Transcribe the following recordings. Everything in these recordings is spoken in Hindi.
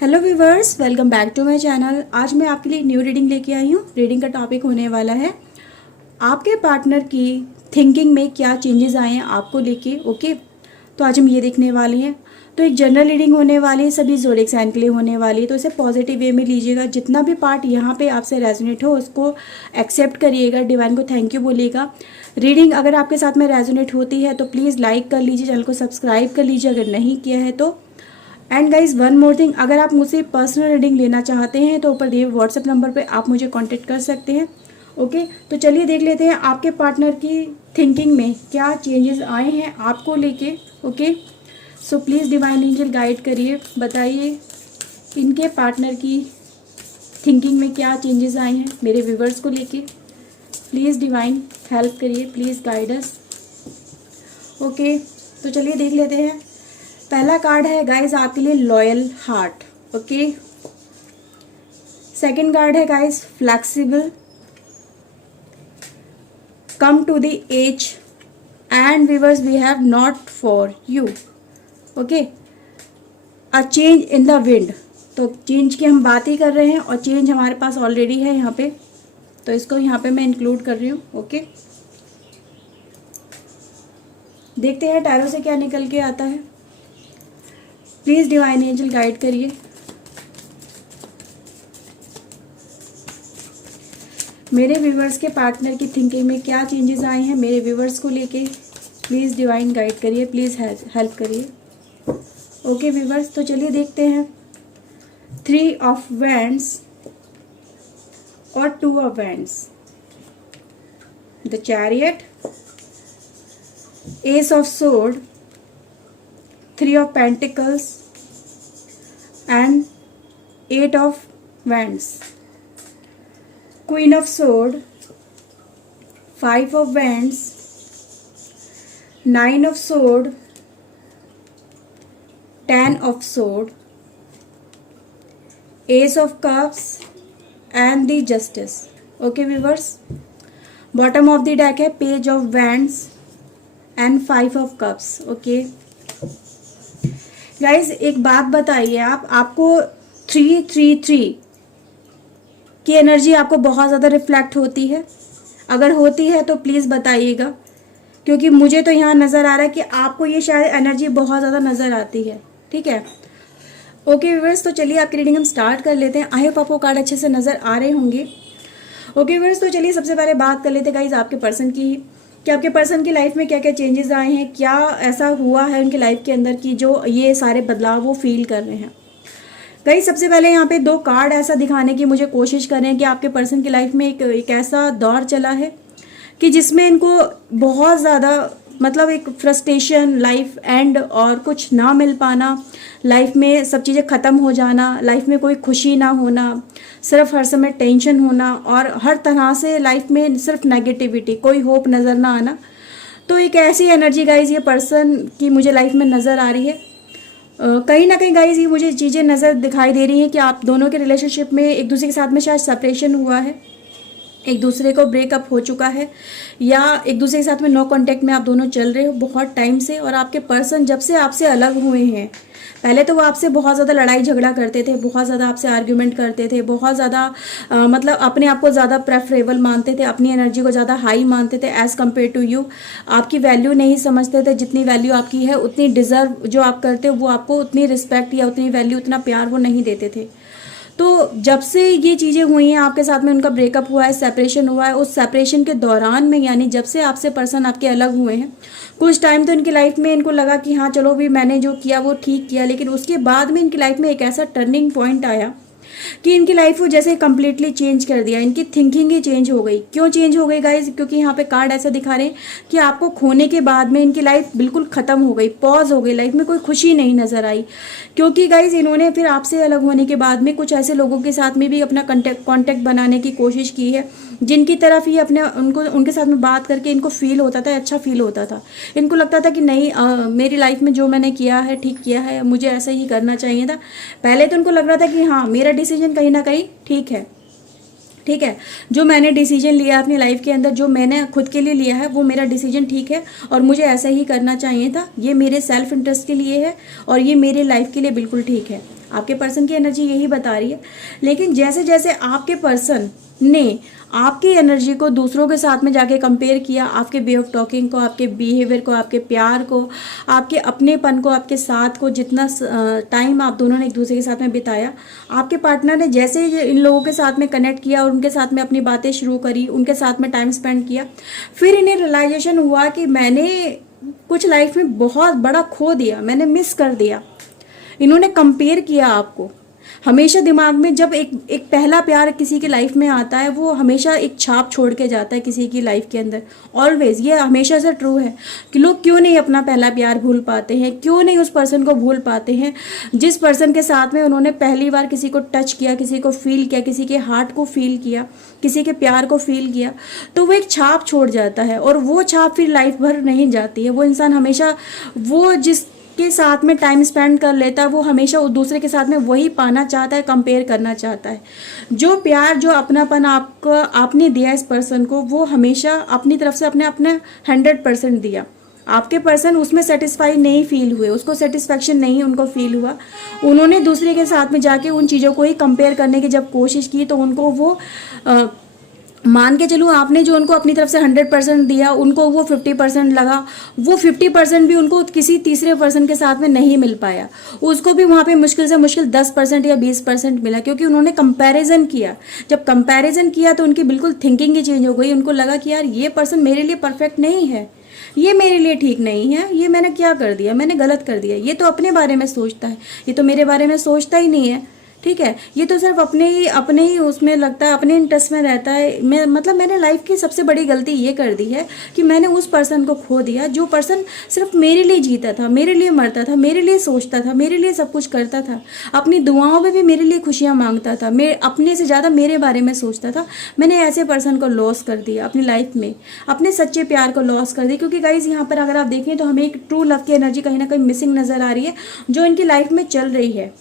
Hello viewers, welcome back to my channel. आज मैं आपके लिए न्यू रीडिंग लेके आई हूँ। रीडिंग का टॉपिक होने वाला है आपके पार्टनर की थिंकिंग में क्या चेंजेस आए हैं आपको लेके। ओके, तो आज हम ये देखने वाले हैं। तो एक जनरल रीडिंग होने वाली है, सभी ज़ोडिएक साइन के लिए होने वाली है, तो इसे पॉजिटिव वे में लीजिएगा। जितना भी पार्ट यहाँ पे आपसे रेजोनेट हो उसको एक्सेप्ट करिएगा, डिवाइन को थैंक यू बोलिएगा। रीडिंग अगर आपके साथ में रेजोनेट होती है तो प्लीज़ लाइक कर लीजिए, चैनल को सब्सक्राइब कर लीजिए अगर नहीं किया है तो। And guys one more thing, अगर आप मुझसे पर्सनल रीडिंग लेना चाहते हैं तो ऊपर दिए व्हाट्सएप नंबर पे आप मुझे कांटेक्ट कर सकते हैं। ओके, तो चलिए देख लेते हैं आपके पार्टनर की थिंकिंग में क्या चेंजेस आए हैं आपको लेके। Okay, so please divine angel guide करिए, बताइए इनके पार्टनर की थिंकिंग में क्या चेंजेस आए हैं मेरे व्यूवर्स को लेके। प्लीज़ डिवाइन हेल्प करिए, प्लीज़ गाइड अस। ओके, तो चलिए देख लेते हैं। पहला कार्ड है गाइज आपके लिए loyal heart. Okay, second card है guys flexible, come to the edge, and viewers we have not for you. Okay, a change in the wind. तो चेंज की हम बात ही कर रहे हैं और चेंज हमारे पास ऑलरेडी है यहाँ पे, तो इसको यहाँ पे मैं इंक्लूड कर रही हूँ। ओके, देखते हैं टैरो से क्या निकल के आता है। प्लीज डिवाइन एंजल गाइड करिए। मेरे व्यूवर्स के पार्टनर की थिंकिंग में क्या चेंजेस आए हैं मेरे व्यूवर्स को लेके। प्लीज डिवाइन गाइड करिए, प्लीज हेल्प करिए। ओके व्यूवर्स, तो चलिए देखते हैं। 3 ऑफ वैंड्स और 2 of wands, the chariot, S of sword, 3 of Pentacles and 8 of Wands, Queen of Sword, 5 of Wands, 9 of Sword, 10 of Sword, Ace of Cups and the Justice. Okay viewers, bottom of the deck है Page of Wands and 5 of Cups. Okay guys, एक बात बताइए, आपको 333 की एनर्जी आपको बहुत ज़्यादा रिफ्लेक्ट होती है? अगर होती है तो प्लीज़ बताइएगा, क्योंकि मुझे तो यहाँ नज़र आ रहा है कि आपको ये शायद एनर्जी बहुत ज़्यादा नज़र आती है। ठीक है, ओके व्यूअर्स, तो चलिए आपकी रीडिंग हम स्टार्ट कर लेते हैं। आई होप आपको कार्ड अच्छे से नज़र आ रहे होंगे। ओके व्यूअर्स, तो चलिए सबसे पहले बात कर लेते हैं गाइज आपके पर्सन की, कि आपके पर्सन की लाइफ में क्या क्या चेंजेस आए हैं, क्या ऐसा हुआ है उनकी लाइफ के अंदर कि जो ये सारे बदलाव वो फील कर रहे हैं। गाइस, सबसे पहले यहाँ पे 2 कार्ड ऐसा दिखाने की मुझे कोशिश कर रहे हैं कि आपके पर्सन की लाइफ में एक ऐसा दौर चला है कि जिसमें इनको बहुत ज़्यादा मतलब एक फ्रस्ट्रेशन, लाइफ एंड और कुछ ना मिल पाना, लाइफ में सब चीज़ें ख़त्म हो जाना, लाइफ में कोई खुशी ना होना, सिर्फ हर समय टेंशन होना और हर तरह से लाइफ में सिर्फ नेगेटिविटी, कोई होप नज़र ना आना। तो एक ऐसी एनर्जी गाइज ये पर्सन की मुझे लाइफ में नज़र आ रही है। कहीं ना कहीं गाइज ये मुझे चीज़ें नज़र दिखाई दे रही हैं कि आप दोनों के रिलेशनशिप में एक दूसरे के साथ में शायद सेपरेशन हुआ है, एक दूसरे को ब्रेकअप हो चुका है, या एक दूसरे के साथ में नो कांटेक्ट में आप दोनों चल रहे हो बहुत टाइम से। और आपके पर्सन जब से आपसे अलग हुए हैं, पहले तो वो आपसे बहुत ज़्यादा लड़ाई झगड़ा करते थे, बहुत ज़्यादा आपसे आर्ग्यूमेंट करते थे, बहुत ज़्यादा मतलब अपने आप को ज़्यादा प्रेफरेबल मानते थे, अपनी एनर्जी को ज़्यादा हाई मानते थे एज़ कम्पेयर टू यू। आपकी वैल्यू नहीं समझते थे, जितनी वैल्यू आपकी है उतनी डिज़र्व जो आप करते हो वो आपको उतनी रिस्पेक्ट या उतनी वैल्यू, उतना प्यार वो नहीं देते थे। तो जब से ये चीज़ें हुई हैं आपके साथ में, उनका ब्रेकअप हुआ है, सेपरेशन हुआ है, उस सेपरेशन के दौरान में यानी जब से आपसे पर्सन आपके अलग हुए हैं, कुछ टाइम तो इनकी लाइफ में इनको लगा कि हाँ चलो भी मैंने जो किया वो ठीक किया, लेकिन उसके बाद में इनकी लाइफ में एक ऐसा टर्निंग पॉइंट आया कि इनकी लाइफ को जैसे कम्प्लीटली चेंज कर दिया, इनकी थिंकिंग ही चेंज हो गई। क्यों चेंज हो गई गाइज? क्योंकि यहाँ पे कार्ड ऐसा दिखा रहे हैं कि आपको खोने के बाद में इनकी लाइफ बिल्कुल ख़त्म हो गई, पॉज हो गई, लाइफ में कोई खुशी नहीं नज़र आई। क्योंकि गाइज इन्होंने फिर आपसे अलग होने के बाद में कुछ ऐसे लोगों के साथ में भी अपना कॉन्टेक्ट बनाने की कोशिश की है, जिनकी तरफ ही अपने उनके साथ में बात करके इनको फील होता था, अच्छा फील होता था। इनको लगता था कि नहीं, मेरी लाइफ में जो मैंने किया है ठीक किया है, मुझे ऐसा ही करना चाहिए था। पहले तो उनको लग रहा था कि हाँ मेरा डिसीजन कहीं ना कहीं ठीक है, ठीक है, जो मैंने डिसीजन लिया अपनी लाइफ के अंदर, जो मैंने खुद के लिए लिया है वो मेरा डिसीजन ठीक है और मुझे ऐसा ही करना चाहिए था, ये मेरे सेल्फ इंटरेस्ट के लिए है और ये मेरे लाइफ के लिए बिल्कुल ठीक है। आपके पर्सन की एनर्जी यही बता रही है। लेकिन जैसे जैसे आपके पर्सन ने आपकी एनर्जी को दूसरों के साथ में जाके कंपेयर किया, आपके वे ऑफ टॉकिंग को, आपके बिहेवियर को, आपके प्यार को, आपके अपनेपन को, आपके साथ को, जितना टाइम आप दोनों ने एक दूसरे के साथ में बिताया, आपके पार्टनर ने जैसे इन लोगों के साथ में कनेक्ट किया और उनके साथ में अपनी बातें शुरू करी, उनके साथ में टाइम स्पेंड किया, फिर इन्हें रियलाइजेशन हुआ कि मैंने कुछ लाइफ में बहुत बड़ा खो दिया, मैंने मिस कर दिया। इन्होंने कंपेयर किया आपको। हमेशा दिमाग में जब एक पहला प्यार किसी की लाइफ में आता है, वो हमेशा एक छाप छोड़ के जाता है किसी की लाइफ के अंदर। ऑलवेज ये हमेशा से ट्रू है कि लोग क्यों नहीं अपना पहला प्यार भूल पाते हैं, क्यों नहीं उस पर्सन को भूल पाते हैं जिस पर्सन के साथ में उन्होंने पहली बार किसी को टच किया, किसी को फील किया, किसी के हार्ट को फील किया, किसी के प्यार को फील किया, तो वो एक छाप छोड़ जाता है और वो छाप फिर लाइफ भर नहीं जाती है। वो इंसान हमेशा वो जिस के साथ में टाइम स्पेंड कर लेता है, वो हमेशा उस दूसरे के साथ में वही पाना चाहता है, कंपेयर करना चाहता है। जो प्यार, जो अपनापन आपको आपने दिया इस पर्सन को, वो हमेशा अपनी तरफ से अपने 100% दिया। आपके पर्सन उसमें सेटिस्फाई नहीं फील हुए, उसको सेटिस्फैक्शन नहीं उनको फील हुआ। उन्होंने दूसरे के साथ में जाके उन चीज़ों को ही कंपेयर करने की जब कोशिश की, तो उनको वो मान के चलूँ, आपने जो उनको अपनी तरफ से 100% दिया, उनको वो 50% लगा। वो 50% भी उनको किसी तीसरे पर्सन के साथ में नहीं मिल पाया। उसको भी वहाँ पे मुश्किल से मुश्किल 10% या 20% मिला, क्योंकि उन्होंने कंपैरिजन किया। जब कंपैरिजन किया तो उनकी बिल्कुल थिंकिंग ही चेंज हो गई। उनको लगा कि यार ये पर्सन मेरे लिए परफेक्ट नहीं है, ये मेरे लिए ठीक नहीं है, ये मैंने क्या कर दिया, मैंने गलत कर दिया। ये तो अपने बारे में सोचता है, ये तो मेरे बारे में सोचता ही नहीं है। ठीक है, ये तो सिर्फ अपने ही उसमें लगता है, अपने इंटरेस्ट में रहता है। मैंने लाइफ की सबसे बड़ी गलती ये कर दी है कि मैंने उस पर्सन को खो दिया जो पर्सन सिर्फ मेरे लिए जीता था, मेरे लिए मरता था, मेरे लिए सोचता था, मेरे लिए सब कुछ करता था, अपनी दुआओं में भी मेरे लिए खुशियाँ मांगता था, अपने से ज़्यादा मेरे बारे में सोचता था। मैंने ऐसे पर्सन को लॉस कर दिया अपनी लाइफ में, अपने सच्चे प्यार को लॉस कर दिया। क्योंकि गाइज यहाँ पर अगर आप देखें तो हमें एक ट्रू लव की एनर्जी कहीं ना कहीं मिसिंग नज़र आ रही है, जो इनकी लाइफ में चल रही है।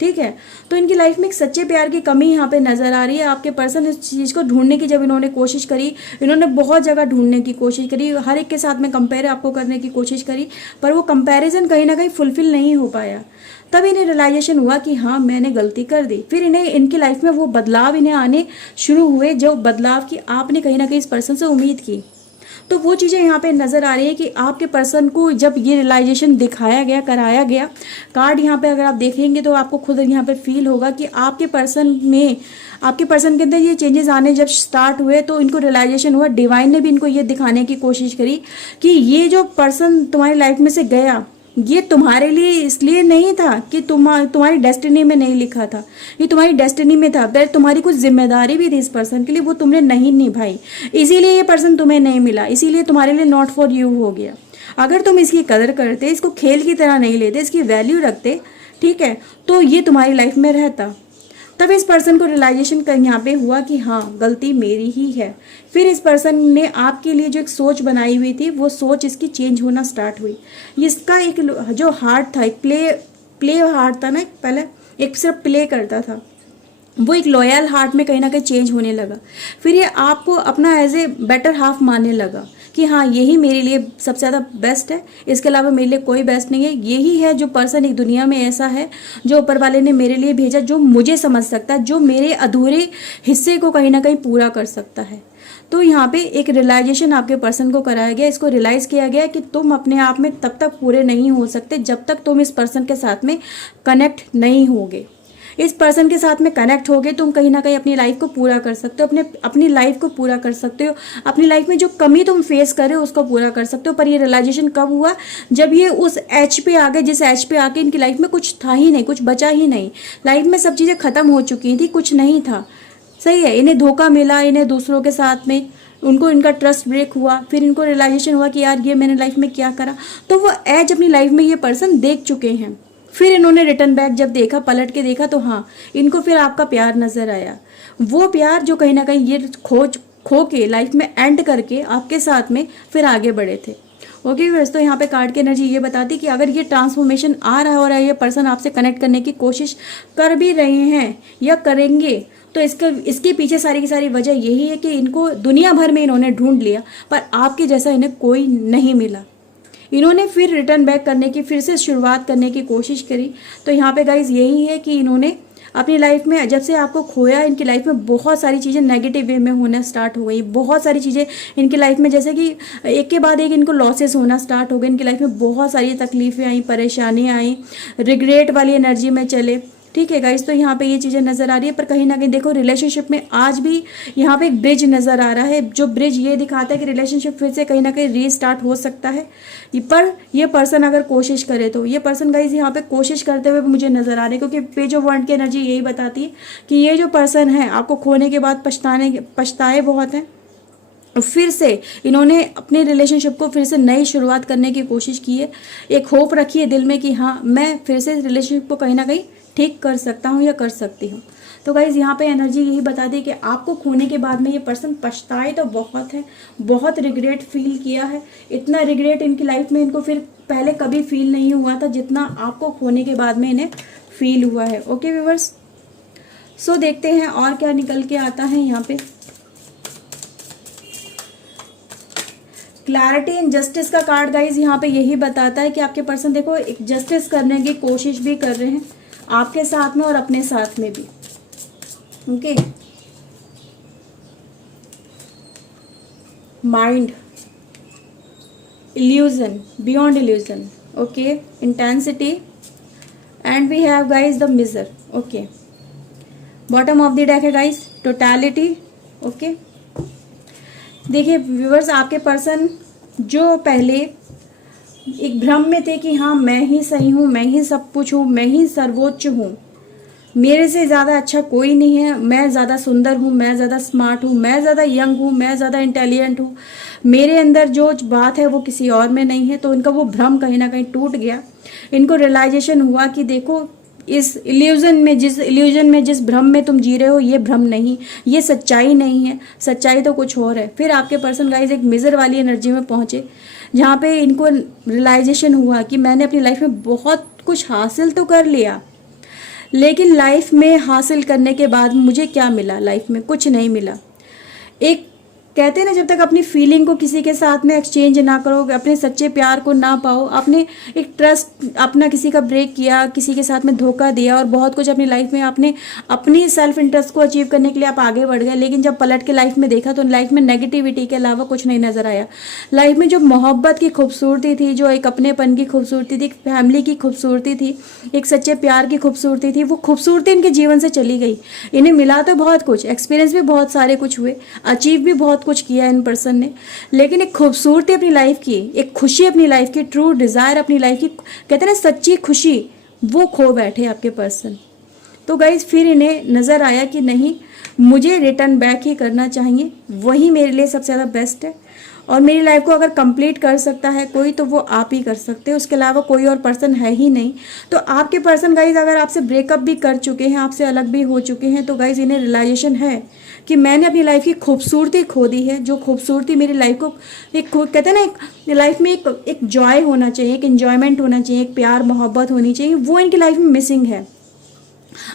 ठीक है, तो इनकी लाइफ में एक सच्चे प्यार की कमी यहाँ पे नज़र आ रही है। आपके पर्सन इस चीज़ को ढूंढने की जब इन्होंने कोशिश करी, इन्होंने बहुत जगह ढूंढने की कोशिश करी, हर एक के साथ में कंपेयर आपको करने की कोशिश करी, पर वो कंपैरिजन कहीं ना कहीं फुलफिल नहीं हो पाया। तब इन्हें रियलाइजेशन हुआ कि हाँ, मैंने गलती कर दी। फिर इनकी लाइफ में वो बदलाव इन्हें आने शुरू हुए, जो बदलाव की आपने कहीं ना कहीं इस पर्सन से उम्मीद की। तो वो चीज़ें यहाँ पे नज़र आ रही है कि आपके पर्सन को जब ये रियलाइजेशन दिखाया गया, कराया गया, कार्ड यहाँ पे अगर आप देखेंगे तो आपको खुद यहाँ पे फील होगा कि आपके पर्सन के अंदर ये चेंजेस आने जब स्टार्ट हुए, तो इनको रियलाइजेशन हुआ, डिवाइन ने भी इनको ये दिखाने की कोशिश करी कि ये जो पर्सन तुम्हारी लाइफ में से गया, ये तुम्हारे लिए इसलिए नहीं था कि तुम्हारी डेस्टिनी में नहीं लिखा था, ये तुम्हारी डेस्टिनी में था, पर तुम्हारी कुछ जिम्मेदारी भी थी इस पर्सन के लिए, वो तुमने नहीं निभाई, इसीलिए ये पर्सन तुम्हें नहीं मिला, इसीलिए तुम्हारे लिए नॉट फॉर यू हो गया। अगर तुम इसकी कदर करते, इसको खेल की तरह नहीं लेते, इसकी वैल्यू रखते, ठीक है, तो ये तुम्हारी लाइफ में रहता। तब इस पर्सन को रियलाइजेशन कर यहाँ पे हुआ कि हाँ, गलती मेरी ही है। फिर इस पर्सन ने आपके लिए जो एक सोच बनाई हुई थी, वो सोच इसकी चेंज होना स्टार्ट हुई। इसका एक जो हार्ट था, एक प्ले हार्ट था ना, पहले एक सिर्फ प्ले करता था, वो एक लॉयल हार्ट में कहीं ना कहीं चेंज होने लगा। फिर ये आपको अपना एज ए बेटर हाफ मानने लगा कि हाँ, यही मेरे लिए सबसे ज़्यादा बेस्ट है, इसके अलावा मेरे लिए कोई बेस्ट नहीं है। यही है जो पर्सन एक दुनिया में ऐसा है जो ऊपर वाले ने मेरे लिए भेजा, जो मुझे समझ सकता है, जो मेरे अधूरे हिस्से को कहीं ना कहीं पूरा कर सकता है। तो यहाँ पे एक रियलाइजेशन आपके पर्सन को कराया गया, इसको रियलाइज़ किया गया कि तुम अपने आप में तब तक पूरे नहीं हो सकते जब तक तुम इस पर्सन के साथ में कनेक्ट नहीं होगे। इस पर्सन के साथ में कनेक्ट होगे, तुम कहीं ना कहीं अपनी लाइफ को पूरा कर सकते हो, अपनी लाइफ को पूरा कर सकते हो, अपनी लाइफ में जो कमी तुम फेस कर रहे हो उसको पूरा कर सकते हो। पर ये रियलाइजेशन कब हुआ? जब ये उस एज पे आ गए जिस एज पे आके इनकी लाइफ में कुछ था ही नहीं, कुछ बचा ही नहीं, लाइफ में सब चीज़ें खत्म हो चुकी थी, कुछ नहीं था। सही है, इन्हें धोखा मिला, इन्हें दूसरों के साथ में उनको इनका ट्रस्ट ब्रेक हुआ, फिर इनको रियलाइजेशन हुआ कि यार ये मैंने लाइफ में क्या करा। तो वो एज अपनी लाइफ में ये पर्सन देख चुके हैं। फिर इन्होंने रिटर्न बैक जब देखा, पलट के देखा, तो हाँ, इनको फिर आपका प्यार नजर आया, वो प्यार जो कहीं ना कहीं ये खो के लाइफ में एंड करके आपके साथ में फिर आगे बढ़े थे। ओके व्यूअर्स, तो यहाँ पे कार्ड की एनर्जी ये बताती कि अगर ये ट्रांसफॉर्मेशन आ रहा है और ये पर्सन आपसे कनेक्ट करने की कोशिश कर भी रहे हैं या करेंगे, तो इसके पीछे सारी की सारी वजह यही है कि इनको दुनिया भर में इन्होंने ढूंढ लिया, पर आपके जैसा इन्हें कोई नहीं मिला। इन्होंने फिर रिटर्न बैक करने की, फिर से शुरुआत करने की कोशिश करी। तो यहाँ पे गाइज यही है कि इन्होंने अपनी लाइफ में जब से आपको खोया, इनकी लाइफ में बहुत सारी चीज़ें नेगेटिव वे में होना स्टार्ट हो गई। बहुत सारी चीज़ें इनकी लाइफ में, जैसे कि एक के बाद एक इनको लॉसेस होना स्टार्ट हो गए। इनकी लाइफ में बहुत सारी तकलीफें आई, परेशानियाँ आई, रिग्रेट वाली एनर्जी में चले। ठीक है गाइज, तो यहाँ पे ये चीज़ें नज़र आ रही है। पर कहीं ना कहीं देखो, रिलेशनशिप में आज भी यहाँ पे एक ब्रिज नज़र आ रहा है, जो ब्रिज ये दिखाता है कि रिलेशनशिप फिर से कहीं ना कहीं रीस्टार्ट हो सकता है। पर ये पर्सन अगर कोशिश करे तो, ये पर्सन गाइज यहाँ पे कोशिश करते हुए मुझे नज़र आ रहे हैं, क्योंकि पेज ऑफ वांड की एनर्जी यही बताती है कि ये जो पर्सन है आपको खोने के बाद पछताए बहुत हैं। फिर से इन्होंने अपने रिलेशनशिप को फिर से नई शुरुआत करने की कोशिश की है। एक होप रखी है दिल में कि हाँ, मैं फिर से रिलेशनशिप को कहीं ना कहीं ठीक कर सकता हूँ या कर सकती हूँ। तो गाइज यहाँ पे एनर्जी यही बता दी कि आपको खोने के बाद में ये पर्सन पछताए तो बहुत है, बहुत रिग्रेट फील किया है। इतना रिग्रेट इनकी लाइफ में इनको फिर पहले कभी फील नहीं हुआ था जितना आपको खोने के बाद में इन्हें फील हुआ है। ओके व्यूअर्स, सो देखते हैं और क्या निकल के आता है यहाँ पे। क्लैरिटी एंड जस्टिस का कार्ड गाइज यहाँ पे यही बताता है कि आपके पर्सन देखो एक जस्टिस करने की कोशिश भी कर रहे हैं आपके साथ में और अपने साथ में भी। Okay, mind, illusion, beyond illusion, okay, intensity, and we have guys the miser. Okay, bottom of the deck है गाइज टोटलिटी। ओके, देखिए व्यूअर्स, आपके पर्सन जो पहले एक भ्रम में थे कि हाँ मैं ही सही हूँ, मैं ही सब कुछ हूँ, मैं ही सर्वोच्च हूँ, मेरे से ज़्यादा अच्छा कोई नहीं है, मैं ज़्यादा सुंदर हूँ, मैं ज़्यादा स्मार्ट हूँ, मैं ज़्यादा यंग हूँ, मैं ज़्यादा इंटेलिजेंट हूँ, मेरे अंदर जो बात है वो किसी और में नहीं है। तो इनका वो भ्रम कहीं ना कहीं टूट गया। इनको रियलाइजेशन हुआ कि देखो, इस इल्यूजन में, जिस भ्रम में तुम जी रहे हो, ये भ्रम नहीं, ये सच्चाई नहीं है, सच्चाई तो कुछ और है। फिर आपके पर्सन गाइज एक मिजर वाली एनर्जी में पहुंचे, जहाँ पे इनको रियलाइजेशन हुआ कि मैंने अपनी लाइफ में बहुत कुछ हासिल तो कर लिया, लेकिन लाइफ में हासिल करने के बाद मुझे क्या मिला? लाइफ में कुछ नहीं मिला। एक कहते हैं ना, जब तक अपनी फीलिंग को किसी के साथ में एक्सचेंज ना करो, अपने सच्चे प्यार को ना पाओ, आपने एक ट्रस्ट अपना किसी का ब्रेक किया, किसी के साथ में धोखा दिया और बहुत कुछ अपनी लाइफ में आपने अपनी सेल्फ इंटरेस्ट को अचीव करने के लिए आप आगे बढ़ गए, लेकिन जब पलट के लाइफ में देखा तो लाइफ में नेगेटिविटी के अलावा कुछ नहीं नजर आया। लाइफ में जो मोहब्बत की खूबसूरती थी, जो एक अपनेपन की खूबसूरती थी, एक फैमिली की खूबसूरती थी, एक सच्चे प्यार की खूबसूरती थी, वो खूबसूरती इनके जीवन से चली गई। इन्हें मिला तो बहुत कुछ, एक्सपीरियंस भी बहुत सारे कुछ हुए, अचीव भी बहुत कुछ किया इन पर्सन ने, लेकिन एक खूबसूरती अपनी लाइफ की, एक खुशी अपनी लाइफ की, ट्रू डिजायर अपनी लाइफ की, कहते हैं ना सच्ची खुशी, वो खो बैठे आपके पर्सन। तो गाइज फिर इन्हें नजर आया कि नहीं, मुझे रिटर्न बैक ही करना चाहिए, वही मेरे लिए सबसे ज़्यादा बेस्ट है। और मेरी लाइफ को अगर कंप्लीट कर सकता है कोई, तो वो आप ही कर सकते हैं, उसके अलावा कोई और पर्सन है ही नहीं। तो आपके पर्सन गाइज अगर आपसे ब्रेकअप भी कर चुके हैं, आपसे अलग भी हो चुके हैं, तो गाइज इन्हें रियलाइजेशन है कि मैंने अपनी लाइफ की खूबसूरती खो दी है। जो खूबसूरती मेरी लाइफ को एक कहते हैं ना, एक लाइफ में एक जॉय होना चाहिए, एक एन्जॉयमेंट होना चाहिए, एक प्यार मोहब्बत होनी चाहिए, वो इनकी लाइफ में मिसिंग है।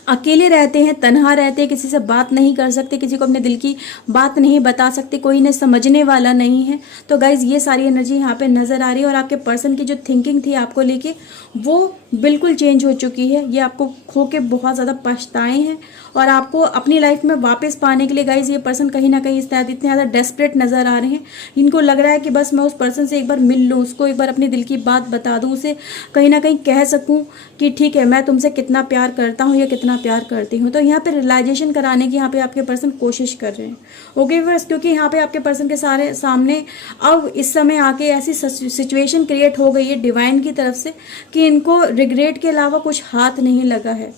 अकेले रहते हैं, तन्हा रहते हैं, किसी से बात नहीं कर सकते, किसी को अपने दिल की बात नहीं बता सकते, कोई इन्हें समझने वाला नहीं है। तो गाइज ये सारी एनर्जी यहाँ पे नज़र आ रही है और आपके पर्सन की जो थिंकिंग थी आपको लेके, वो बिल्कुल चेंज हो चुकी है। ये आपको खो के बहुत ज़्यादा पछताए हैं और आपको अपनी लाइफ में वापस पाने के लिए गाइज ये पर्सन कहीं ना कहीं इतने ज़्यादा डेस्परेट नज़र आ रहे हैं। इनको लग रहा है कि बस मैं उस पर्सन से एक बार मिल लूँ, उसको एक बार अपनी दिल की बात बता दूँ, उसे कहीं ना कहीं कह सकूँ कि ठीक है, मैं तुमसे कितना प्यार करता हूँ या कितना प्यार करती हूँ। तो यहाँ पे रियलाइजेशन कराने की यहाँ पे आपके पर्सन कोशिश कर रहे हैं। ओके व्यूअर्स, क्योंकि यहाँ पे आपके पर्सन के सारे सामने अब इस समय आके ऐसी सिचुएशन क्रिएट हो गई है डिवाइन की तरफ से कि इनको रिग्रेट के अलावा कुछ हाथ नहीं लगा है।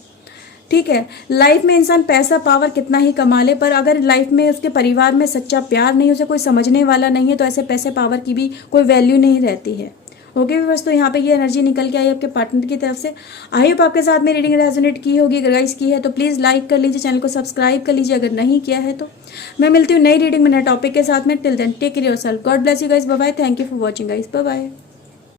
ठीक है, लाइफ में इंसान पैसा पावर कितना ही कमा ले, पर अगर लाइफ में उसके परिवार में सच्चा प्यार नहीं, उसे कोई समझने वाला नहीं है, तो ऐसे पैसे पावर की भी कोई वैल्यू नहीं रहती है। ओके बस, तो यहाँ पे ये एनर्जी निकल के आई आपके पार्टनर की तरफ से। आई होप आपके साथ में रीडिंग रेजोनेट की होगी। अगर गाइस की है तो प्लीज़ लाइक कर लीजिए, चैनल को सब्सक्राइब कर लीजिए अगर नहीं किया है तो। मैं मिलती हूँ नई रीडिंग में नए टॉपिक के साथ में। Till then take care yourself, God bless you guys, bye bye, thank you for watching guys, bye bye.